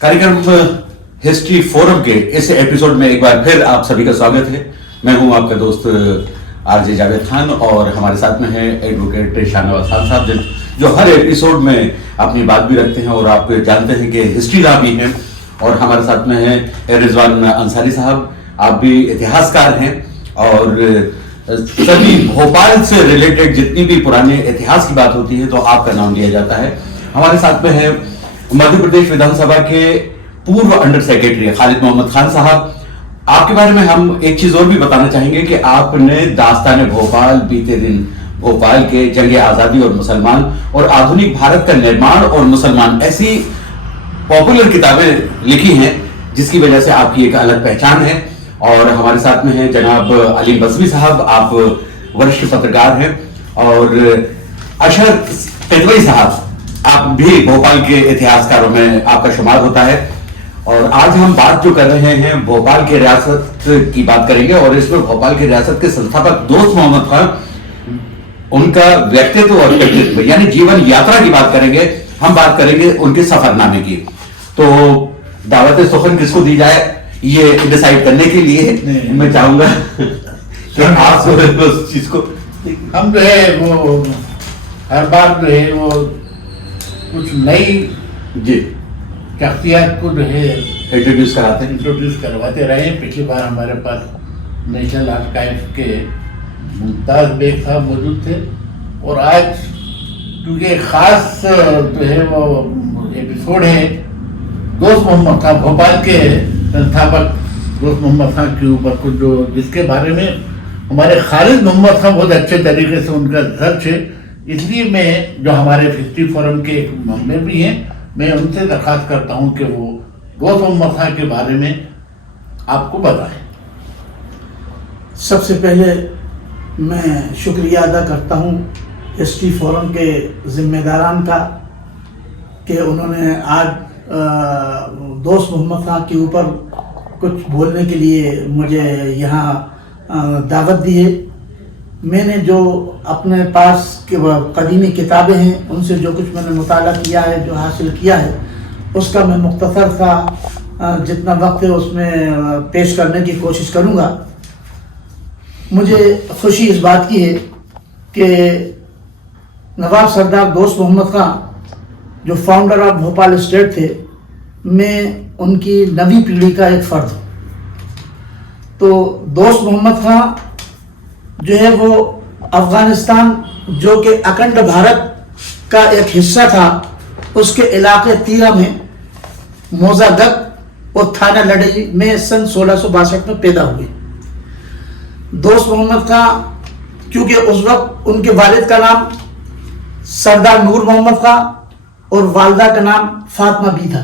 कार्यक्रम history forum के इस एपिसोड में एक बार फिर आप सभी का स्वागत है। मैं हूं आपका दोस्त आरजे जावेद खान और हमारे साथ में है एडवोकेट शाहनवाज खान साहब जो हर एपिसोड में अपनी बात भी रखते हैं और आप जानते हैं कि हिस्ट्री ला भी हैं। और हमारे साथ में है रिजवान अंसारी साहब, आप भी इतिहासकार हैं और सभी भोपाल से रिलेटेड जितनी भी पुराने इतिहास की बात होती है तो आपका नाम लिया जाता है। हमारे साथ में है मध्य प्रदेश विधानसभा के पूर्व अंडर सेक्रेटरी खालिद मोहम्मद खान साहब। आपके बारे में हम एक चीज और भी बताना चाहेंगे कि आपने दास्तान भोपाल, बीते दिन भोपाल के जंग आजादी और मुसलमान और आधुनिक भारत का निर्माण और मुसलमान ऐसी पॉपुलर किताबें लिखी हैं जिसकी वजह से आपकी एक अलग पहचान है। और हमारे साथ में है जनाब अलीम बसवी साहब, आप वरिष्ठ पत्रकार हैं। और अशर किदवई साहब, आप भी भोपाल के इतिहासकारों में आपका शुमार होता है। और आज हम बात जो कर रहे हैं भोपाल की रियासत की बात करेंगे और इसमें भोपाल की रियासत के संस्थापक दोस्त मोहम्मद खान, उनका व्यक्तित्व और व्यक्तित्व यानी जीवन यात्रा की बात करेंगे। हम बात करेंगे उनके सफरनामे की। तो दावत सुखन किसको दी जाए ये डिसाइड करने के लिए मैं चाहूंगा कि आप उस चीज को, हम जो है वो हर बार जो है वो कुछ नई जी शख्सियत को जो है इंट्रोड्यूस करवाते रहे। पिछली बार हमारे पास नेशनल आर्काइव के मुमताज बेग साहब मौजूद थे और आज क्योंकि खास जो है वो एपिसोड है दोस्त मोहम्मद खान, भोपाल के संस्थापक दोस्त मोहम्मद खान के ऊपर कुछ जो जिसके बारे में हमारे खालिद मोहम्मद खान बहुत अच्छे तरीके से उनका रिसर्च है, इसलिए मैं जो हमारे हिस्ट्री फोरम के एक मेंबर भी हैं, मैं उनसे दरख्वास्त करता हूं कि वो दोस्त मोहम्मद खान के बारे में आपको बताएं। सबसे पहले मैं शुक्रिया अदा करता हूं हिस्ट्री फोरम के जिम्मेदारान का कि उन्होंने आज दोस्त मोहम्मद खान के ऊपर कुछ बोलने के लिए मुझे यहाँ दावत दी है। मैंने जो अपने पास कदीमी किताबें हैं उनसे जो कुछ मैंने मुताला किया है, जो हासिल किया है, उसका मैं मुख्तसर सा जितना वक्त है उसमें पेश करने की कोशिश करूँगा। मुझे खुशी इस बात की है कि नवाब सरदार दोस्त मोहम्मद खान जो फाउंडर ऑफ भोपाल स्टेट थे, मैं उनकी नवी पीढ़ी का एक फ़र्द हूँ। तो दोस्त मोहम्मद खान जो है वो अफ़गानिस्तान जो कि अखंड भारत का एक हिस्सा था, उसके इलाके तीरा में मोज़ागत और थाना लड़ई में सन 1662 में पैदा हुए। दोस्त मोहम्मद खान क्योंकि उस वक्त उनके वालिद का नाम सरदार नूर मोहम्मद खान और वालदा का नाम फातिमा बी था।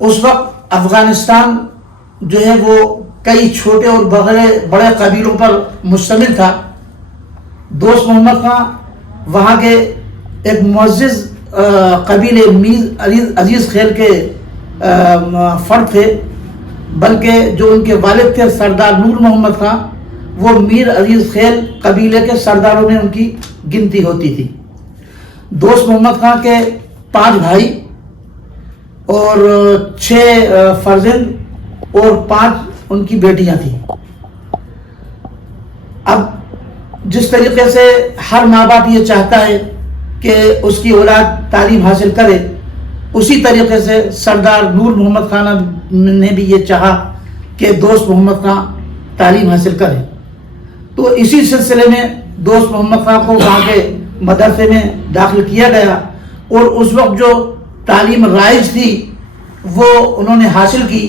उस वक्त अफ़गानिस्तान जो है वो कई छोटे और बड़े कबीलों पर मुश्तमिल था। दोस्त मोहम्मद खान वहाँ के एक मुअज़्ज़िज़ कबीले मीर अजीज़ खेल के फ़र्द थे, बल्कि जो उनके वालिद थे सरदार नूर मोहम्मद खान, वो मीर अजीज़ खेल कबीले के सरदारों में उनकी गिनती होती थी। दोस्त मोहम्मद खान के 5 भाई और 6 फर्जंद और 5 उनकी बेटियां थीं। अब जिस तरीके से हर माँ बाप ये चाहता है कि उसकी औलाद तालीम हासिल करे, उसी तरीके से सरदार नूर मोहम्मद खान ने भी ये चाहा कि दोस्त मोहम्मद खान तालीम हासिल करे। तो इसी सिलसिले में दोस्त मोहम्मद खान को वहाँ के मदरसे में दाखिल किया गया और उस वक्त जो तालीम राइज थी वो उन्होंने हासिल की।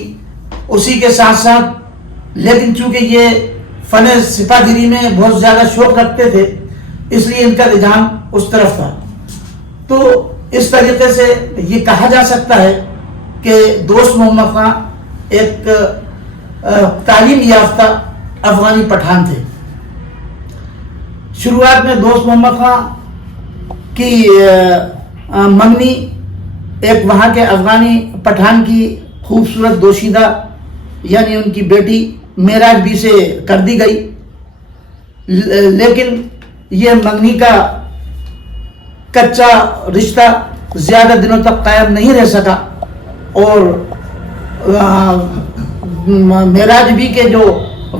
उसी के साथ साथ लेकिन चूँकि ये फ़न सिपाहीगिरी में बहुत ज़्यादा शौक़ रखते थे, इसलिए इनका रुझान उस तरफ था। तो इस तरीके से ये कहा जा सकता है कि दोस्त मोहम्मद खान एक तालीम याफ्ता अफ़गानी पठान थे। शुरुआत में दोस्त मोहम्मद खान की मंगनी एक वहाँ के अफ़गानी पठान की खूबसूरत दोशीदा यानी उनकी बेटी मेराज बी से कर दी गई, लेकिन यह मंगनी का कच्चा रिश्ता ज़्यादा दिनों तक कायम नहीं रह सका اور معراج بی کے جو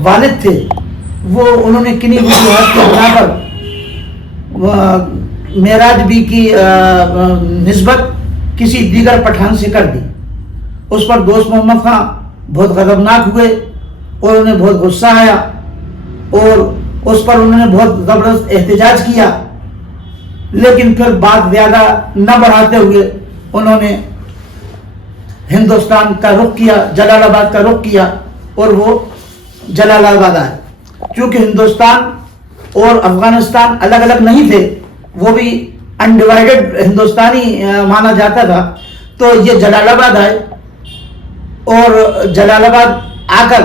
والد تھے وہ انہوں نے کنی وجوہات کے بنا پر معراج بی کی نسبت کسی دیگر پٹھان سے کر دی. اس پر دوست محمد خان بہت غضبناک ہوئے اور انہیں بہت غصہ آیا اور اس پر انہوں نے بہت زبردست احتجاج کیا. لیکن پھر بات زیادہ نہ بڑھاتے ہوئے انہوں نے ہندوستان کا رخ کیا, جلال آباد کا رخ کیا اور وہ جلال آباد آئے. چونکہ ہندوستان اور افغانستان الگ الگ نہیں تھے, وہ بھی انڈیوائیڈڈ ہندوستانی مانا جاتا تھا, تو یہ جلال آباد آئے اور جلال آباد آ کر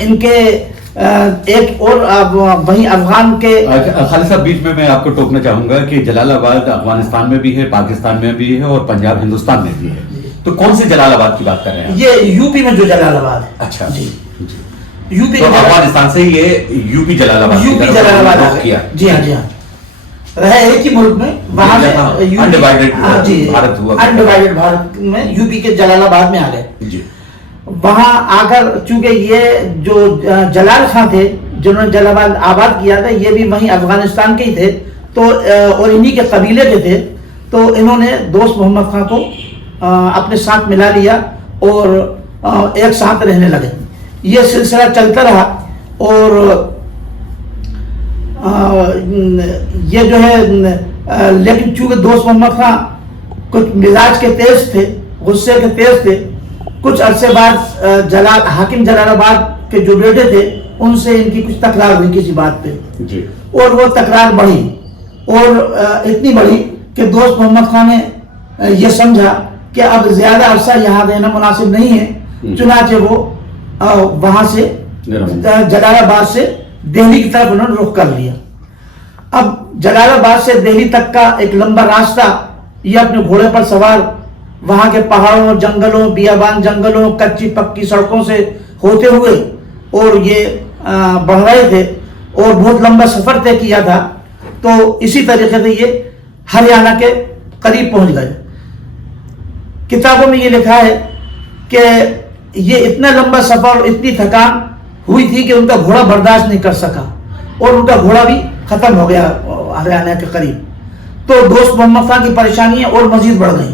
ان کے ایک اور وہیں افغان کے خالد صاحب بیچ میں آپ کو ٹوکنا چاہوں گا کہ جلال آباد افغانستان میں بھی ہے, پاکستان میں بھی ہے اور پنجاب ہندوستان میں بھی ہے, تو کون سے جلال آباد کی بات کر رہے ہیں؟ یہ یو پی میں جو جلال آباد ہے. اچھا جی یو پی افغانستان سے یہ یو پی جلال آباد کیا. جی ہاں جی ہاں, رہے ایک ہی ملک میں, وہاں سے انڈیوائیڈڈ بھارت ہوا, انڈیوائیڈڈ بھارت میں یو پی کے جلال آباد میں آ گئے. جی وہاں آ کر چونکہ یہ جو جلال خان تھے جنہوں نے جلال آباد کیا تھا, یہ بھی وہیں افغانستان کے ہی تھے, تو اور انہی کے قبیلے کے تھے, تو انہوں نے دوست محمد خان کو اپنے ساتھ ملا لیا اور ایک ساتھ رہنے لگے. یہ سلسلہ چلتا رہا اور یہ جو ہے, لیکن چونکہ دوست محمد خان کچھ مزاج کے تیز تھے, غصے کے تیز تھے, کچھ عرصے بعد حاکم جلال آباد کے جو بیٹے تھے ان سے ان کی کچھ تکرار ہوئی کسی بات پہ جی, اور وہ تکرار بڑھی اور اتنی بڑھی کہ دوست محمد خان نے یہ سمجھا کہ اب زیادہ عرصہ یہاں رہنا مناسب نہیں ہے, چنانچہ وہ وہاں سے جلال آباد سے دہلی کی طرف انہوں نے رخ کر لیا. اب جلال آباد سے دہلی تک کا ایک لمبا راستہ یہ اپنے گھوڑے پر سوار وہاں کے پہاڑوں, جنگلوں, بیابان جنگلوں, کچی پکی سڑکوں سے ہوتے ہوئے اور یہ بڑھ رہے تھے اور بہت لمبا سفر طے کیا تھا. تو اسی طریقے سے یہ ہریانہ کے قریب پہنچ گئے. کتابوں میں یہ لکھا ہے کہ یہ اتنا لمبا سفر, اتنی تھکان ہوئی تھی کہ ان کا گھوڑا برداشت نہیں کر سکا اور ان کا گھوڑا بھی ختم ہو گیا ہریانہ کے قریب. تو دوست محمد خان کی پریشانیاں اور مزید بڑھ گئیں.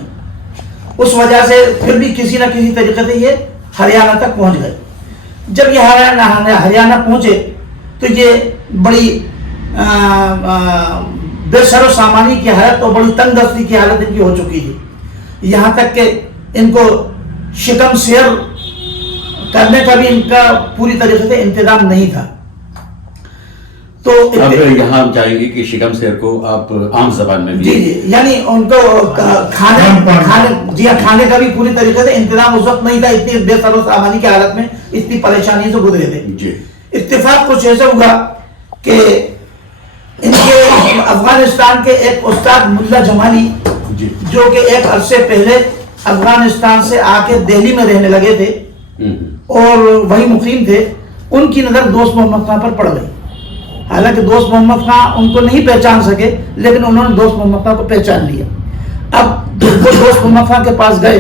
اس وجہ سے پھر بھی کسی نہ کسی طریقے سے یہ ہریانہ تک پہنچ گئے. جب یہ ہریانہ پہنچے تو یہ بڑی بے سر و سامانی کی حالت اور بڑی تنگ دستی کی حالت ان کی ہو چکی تھی, یہاں تک کہ ان کو شکم سیر کرنے کا بھی ان کا پوری طریقے سے انتظام نہیں تھا. تو اب یہاں ہم چاہیں گے کہ شکم سیر کو آپ عام زبان میں بھی جی یعنی ان کو کھانے کا بھی پوری طریقے سے انتظام اس وقت نہیں تھا, اتنی بے سر و سامانی کی حالت میں اتنی پریشانی سے گزرے تھے. اتفاق کچھ ایسا ہوا کہ ان کے افغانستان کے ایک استاد ملا جمالی جو کہ ایک عرصے پہلے افغانستان سے آ کے دہلی میں رہنے لگے تھے اور وہی مقیم تھے, ان کی نظر دوست محمد خان پر پڑ گئی. حالانکہ دوست محمد خان ان کو نہیں پہچان سکے لیکن انہوں نے دوست محمد خان کو پہچان لیا. اب وہ دوست محمد خان کے پاس گئے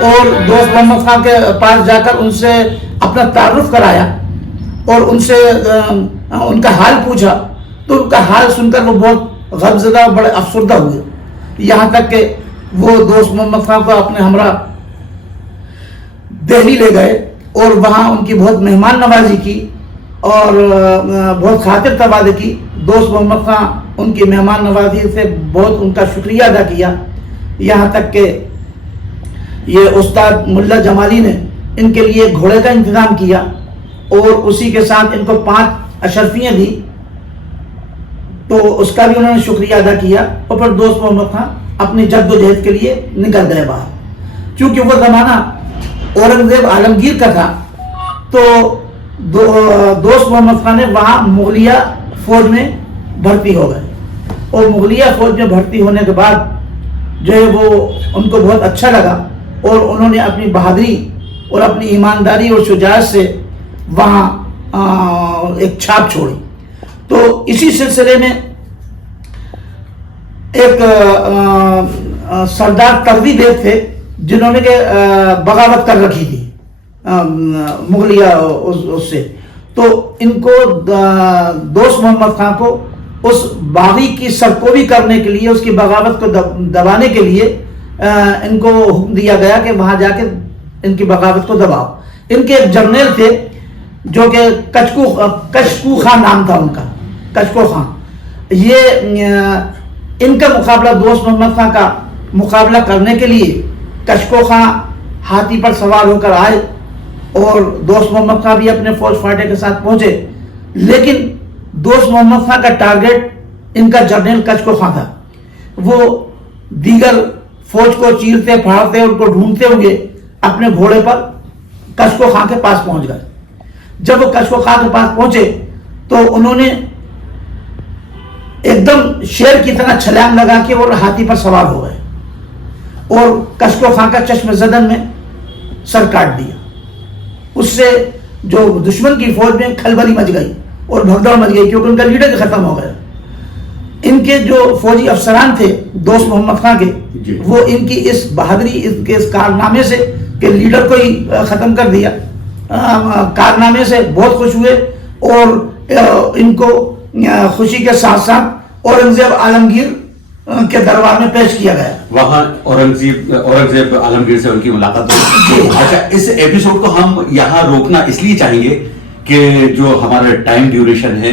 اور دوست محمد خان کے پاس جا کر ان سے اپنا تعارف کرایا اور ان سے ان کا حال پوچھا. تو ان کا حال سن کر وہ بہت غمزدہ اور بڑے افسردہ ہوئے, یہاں تک کہ وہ دوست محمد خان کو اپنے ہمراہ دہلی لے گئے اور وہاں ان کی بہت مہمان نوازی کی اور بہت خاطر تبادلہ کی. دوست محمد خان ان کی مہمان نوازی سے بہت ان کا شکریہ ادا کیا, یہاں تک کہ یہ استاد ملا جمالی نے ان کے لیے گھوڑے کا انتظام کیا اور اسی کے ساتھ ان کو 5 اشرفیاں دی. تو اس کا بھی انہوں نے شکریہ ادا کیا اور پھر دوست محمد خان اپنی جد و جہد کے لیے نکل گئے باہر. چونکہ وہ زمانہ اورنگزیب عالمگیر کا تھا تو دوست محمد خان نے وہاں مغلیہ فوج میں بھرتی ہو گئے اور مغلیہ فوج میں بھرتی ہونے کے بعد جو ہے وہ ان کو بہت اچھا لگا اور انہوں نے اپنی بہادری اور اپنی ایمانداری اور شجاعت سے وہاں ایک چھاپ چھوڑی. تو اسی سلسلے میں ایک سردار تغوی بیگ تھے जिन्होंने के बगावत कर रखी थी मुगलिया उससे, तो इनको दोस्त मोहम्मद खां को उस बागी की सरकोबी करने के लिए, उसकी बगावत को दबाने के लिए इनको हुक्म दिया गया कि वहां जाके इनकी बगावत को दबाओ। इनके एक जर्नल थे जो कि कचकू खां नाम था उनका, कचको खां। ये इनका मुकाबला दोस्त मोहम्मद खां का मुकाबला करने के लिए कचको खां हाथी पर सवार होकर आए और दोस्त मोहम्मद खां भी अपने फौज फाटे के साथ पहुंचे, लेकिन दोस्त मोहम्मद खां का टारगेट इनका जर्नल कचको खां था। वो दीगर फौज को चीरते फाड़ते उनको ढूंढते हुए अपने घोड़े पर कचको खां के पास पहुंच गए। जब वो कचको खां के पास पहुंचे तो उन्होंने एकदम शेर की तरह छलांग लगा के और हाथी पर सवार हो गए और कचको खां का चश्मे ज़दन में सर काट दिया। उससे जो दुश्मन की फौज में खलबली मच गई और भगदड़ मच गई, क्योंकि उनका लीडर खत्म हो गया। इनके जो फौजी अफसरान थे दोस्त मोहम्मद खां के, वो इनकी इस बहादुरी, इनके इस कारनामे से कि लीडर को ही खत्म कर दिया, कारनामे से बहुत खुश हुए और इनको खुशी के साथ साथ औरंगजेब आलमगीर के दरबार में पेश किया गया। वहाँ औरंगजेब आलमगीर से उनकी मुलाकात हुई। अच्छा, इस एपिसोड को हम यहाँ रोकना इसलिए चाहेंगे कि जो हमारा टाइम ड्यूरेशन है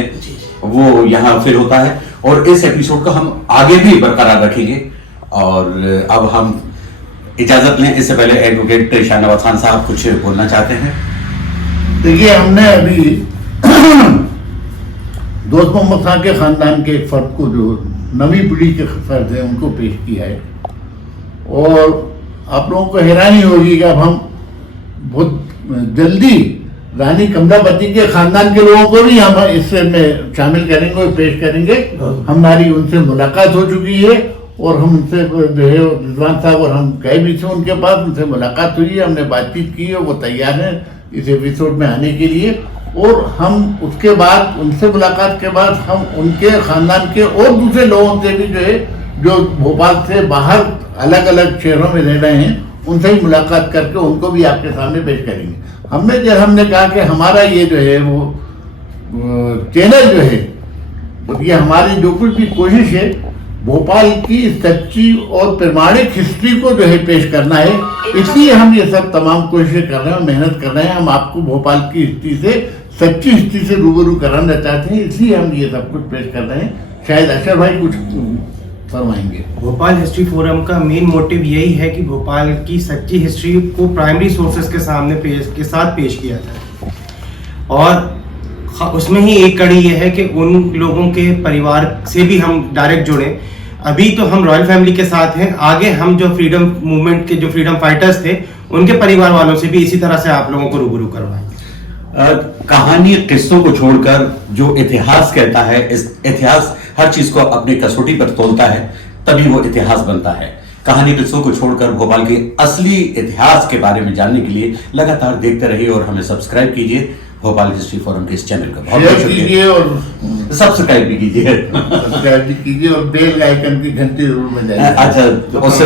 वो यहाँ फिल होता है और इस एपिसोड को हम आगे भी बरकरार रखेंगे। और अब हम इजाजत लें, इससे पहले एडवोकेट शाहनवाज खान साहब कुछ बोलना चाहते हैं। देखिए, हमने अभी दोस्त मोहम्मद खां के खानदान के एक फर्द को, जो नवी पीढ़ी के फर्द हैं, उनको पेश किया है और आप लोगों को हैरानी होगी कि अब हम बहुत जल्दी रानी कमलापति के खानदान के लोगों को भी हम इससे में शामिल करेंगे और पेश करेंगे। हमारी उनसे मुलाकात हो चुकी है और हम उनसे जो है रिजवान साहब और हम गए भी थे उनके पास, उनसे मुलाकात हुई है, हमने बातचीत की है, वो तैयार हैं इस एपिसोड में आने के लिए। और हम उसके बाद उनसे मुलाकात के बाद हम उनके खानदान के और दूसरे लोगों से भी जो है, जो भोपाल से बाहर अलग अलग शहरों में रह रहे हैं, उनसे भी मुलाकात करके उनको भी आपके सामने पेश करेंगे। हमने कहा कि हमारा ये जो है वो चैनल जो है, तो ये हमारी जो कुछ भी कोशिश है भोपाल की सच्ची और प्रमाणिक हिस्ट्री को जो है पेश करना है, इसलिए हम ये सब तमाम कोशिशें कर रहे हैं, मेहनत कर रहे हैं। हम आपको भोपाल की हिस्ट्री से, सच्ची हिस्ट्री से रूबरू कराना चाहते हैं, इसलिए हम ये सब कुछ पेश कर रहे हैं। शायद अशर भाई कुछ फरमाएंगे। भोपाल हिस्ट्री फोरम का मेन मोटिव यही है कि भोपाल की सच्ची हिस्ट्री को प्राइमरी सोर्सेज के सामने पेश किया जाए और उसमें ही एक कड़ी ये है कि उन लोगों के परिवार से भी हम डायरेक्ट जुड़े। अभी तो हम रॉयल फैमिली के साथ हैं, आगे हम जो फ्रीडम मूवमेंट के जो फ्रीडम फाइटर्स थे उनके परिवार वालों से भी इसी तरह से आप लोगों को रूबरू करवाएं। कहानी किस्सों को छोड़कर जो इतिहास कहता है, इस इतिहास हर चीज को अपनी कसौटी पर तोलता है, तभी वो इतिहास बनता है। कहानी किस्सों को छोड़कर भोपाल के असली इतिहास के बारे में जानने के लिए लगातार देखते रहिए और हमें सब्सक्राइब कीजिए भोपाल हिस्ट्री फोरम के इस चैनल का। बहुत कीजिए और सब्सक्राइब भी कीजिए, और बेल आइकन की घंटी जरूर बजाइए। अच्छा, उससे